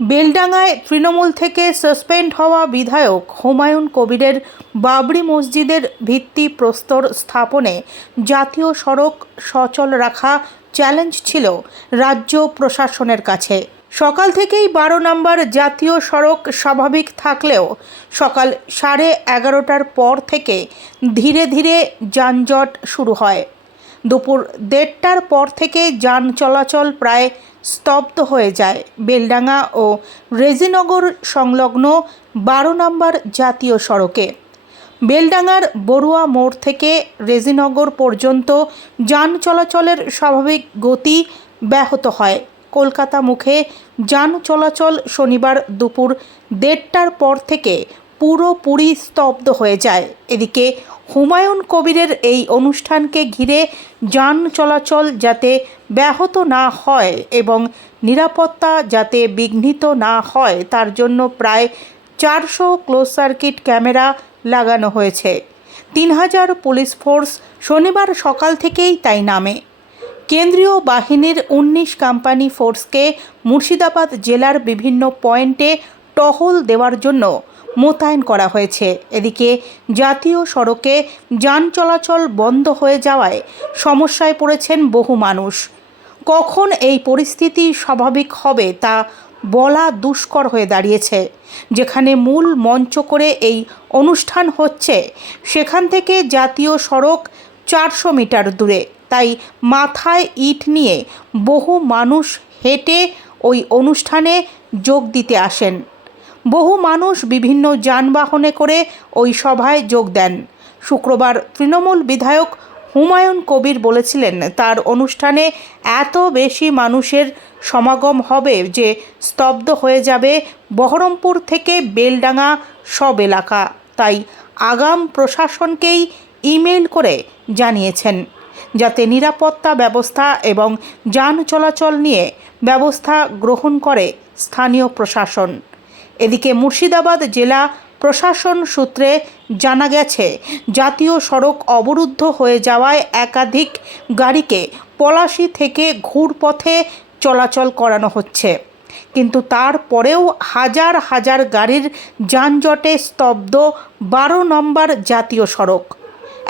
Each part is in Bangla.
বেলডাঙ্গায় তৃণমূল থেকে সাসপেন্ড হওয়া বিধায়ক হুমায়ুন কবিরের বাবরি মসজিদের ভিত্তি প্রস্তর স্থাপনে জাতীয় সড়ক সচল রাখা চ্যালেঞ্জ ছিল রাজ্য প্রশাসনের কাছে। সকাল থেকেই বারো নম্বর জাতীয় সড়ক স্বাভাবিক থাকলেও সকাল সাড়ে এগারোটার পর থেকে ধীরে ধীরে যানজট শুরু হয়। দুপুর দেড়টার পর থেকে যান চলাচল প্রায় স্তব্ধ হয়ে যায়। বেলডাঙ্গা ও রেজিনগর সংলগ্ন বারো নম্বর জাতীয় সড়কে। বেলডাঙ্গার বড়ুয়া মোড় থেকে রেজিনগর পর্যন্ত যান চলাচলের স্বাভাবিক গতি ব্যাহত হয়। কলকাতা মুখে যান চলাচল শনিবার দুপুর দেড়টার পর থেকে পুরোপুরি স্তব্ধ হয়ে যায়। এদিকে হুমায়ুন কবিরের এই অনুষ্ঠানকে ঘিরে যান চলাচল যাতে ব্যাহত না হয় এবং নিরাপত্তা যাতে বিঘ্নিত না হয়, তার জন্য প্রায় চারশো ক্লোজ সার্কিট ক্যামেরা লাগানো হয়েছে। তিন হাজার পুলিশ ফোর্স শনিবার সকাল থেকেই তাই নামে। কেন্দ্রীয় বাহিনীর উনিশ কোম্পানি ফোর্সকে মুর্শিদাবাদ জেলার বিভিন্ন পয়েন্টে টহল দেওয়ার জন্য মোতায়েন করা হয়েছে। এদিকে জাতীয় সড়কে যান চলাচল বন্ধ হয়ে যাওয়ায় সমস্যায় পড়েছেন বহু মানুষ। কখন এই পরিস্থিতি স্বাভাবিক হবে তা বলা দুষ্কর হয়ে দাঁড়িয়েছে। যেখানে মূল মঞ্চ করে এই অনুষ্ঠান হচ্ছে, সেখান থেকে জাতীয় সড়ক চারশো মিটার দূরে। তাই মাথায় ইট নিয়ে বহু মানুষ হেঁটে ওই অনুষ্ঠানে যোগ দিতে আসেন। বহু মানুষ বিভিন্ন যানবাহনে করে ওই সভায় যোগ দেন। শুক্রবার তৃণমূল বিধায়ক হুমায়ুন কবির বলেছিলেন, তার অনুষ্ঠানে এত বেশি মানুষের সমাগম হবে যে স্তব্ধ হয়ে যাবে বহরমপুর থেকে বেলডাঙ্গা সব এলাকা। তাই আগাম প্রশাসনকেই ইমেল করে জানিয়েছেন, যাতে নিরাপত্তা ব্যবস্থা এবং যান চলাচল নিয়ে ব্যবস্থা গ্রহণ করে স্থানীয় প্রশাসন। এদিকে মুর্শিদাবাদ জেলা প্রশাসন সূত্রে জানা গেছে, জাতীয় সড়ক অবরুদ্ধ হয়ে যাওয়ায় একাধিক গাড়িকে পলাশি থেকে ঘুরপথে চলাচল করানো হচ্ছে। কিন্তু তারপরেও হাজার হাজার গাড়ির যানজটে স্তব্ধ বারো নম্বর জাতীয় সড়ক।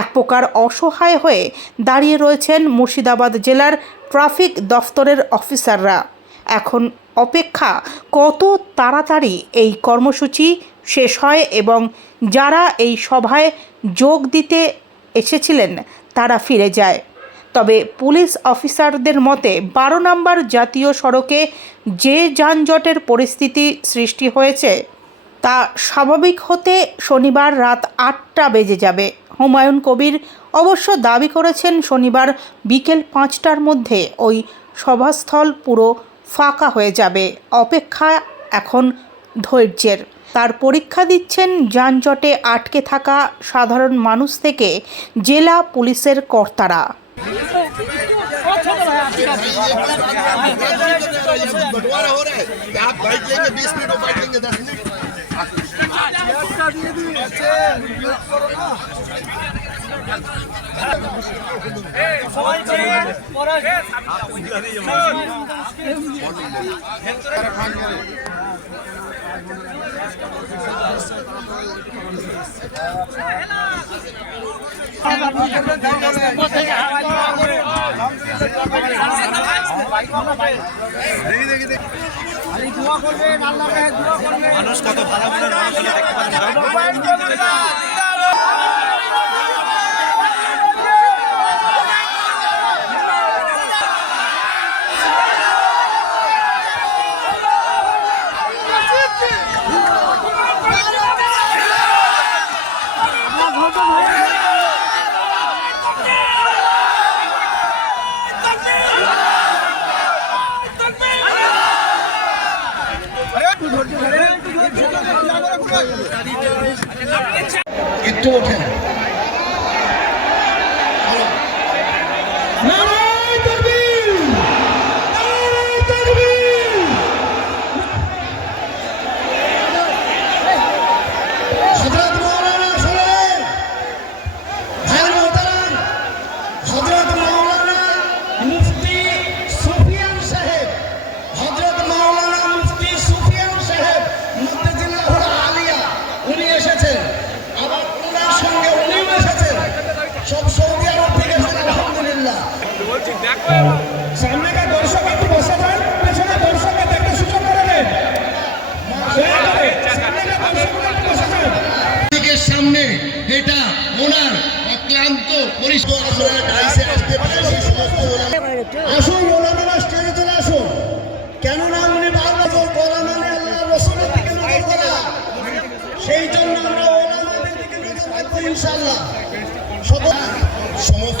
এক প্রকার অসহায় হয়ে দাঁড়িয়ে রয়েছেন মুর্শিদাবাদ জেলার ট্রাফিক দফতরের অফিসাররা। এখন অপেক্ষা কত তাড়াতাড়ি এই কর্মসূচি শেষ হয় এবং যারা এই সভায় যোগ দিতে এসেছিলেন, তারা ফিরে যায়। তবে পুলিশ অফিসারদের মতে, বারো নম্বর জাতীয় সড়কে যে যানজটের পরিস্থিতি সৃষ্টি হয়েছে, তা স্বাভাবিক হতে শনিবার রাত আটটা বেজে যাবে। হুমায়ুন কবির অবশ্য দাবি করেছেন, শনিবার বিকেল পাঁচটার মধ্যে ওই সভাস্থল পুরো ফাঁকা হয়ে যাবে। অপেক্ষা এখন ধৈর্যের। তার পরীক্ষা দিচ্ছেন যানজটে আটকে থাকা সাধারণ মানুষ থেকে জেলা পুলিশের কর্তারা। মানুষ কত ভালো ভালো দেখতে পারেন একটু ওঠেন সামনেকার দর্শক একটু বসে যান সামনে এটা ওনার অক্লান্ত স্টেজে চলে কেননা উনি বারবার বলা সেই জন্য আমরা ইনশাল্লাহ সকল সমস্ত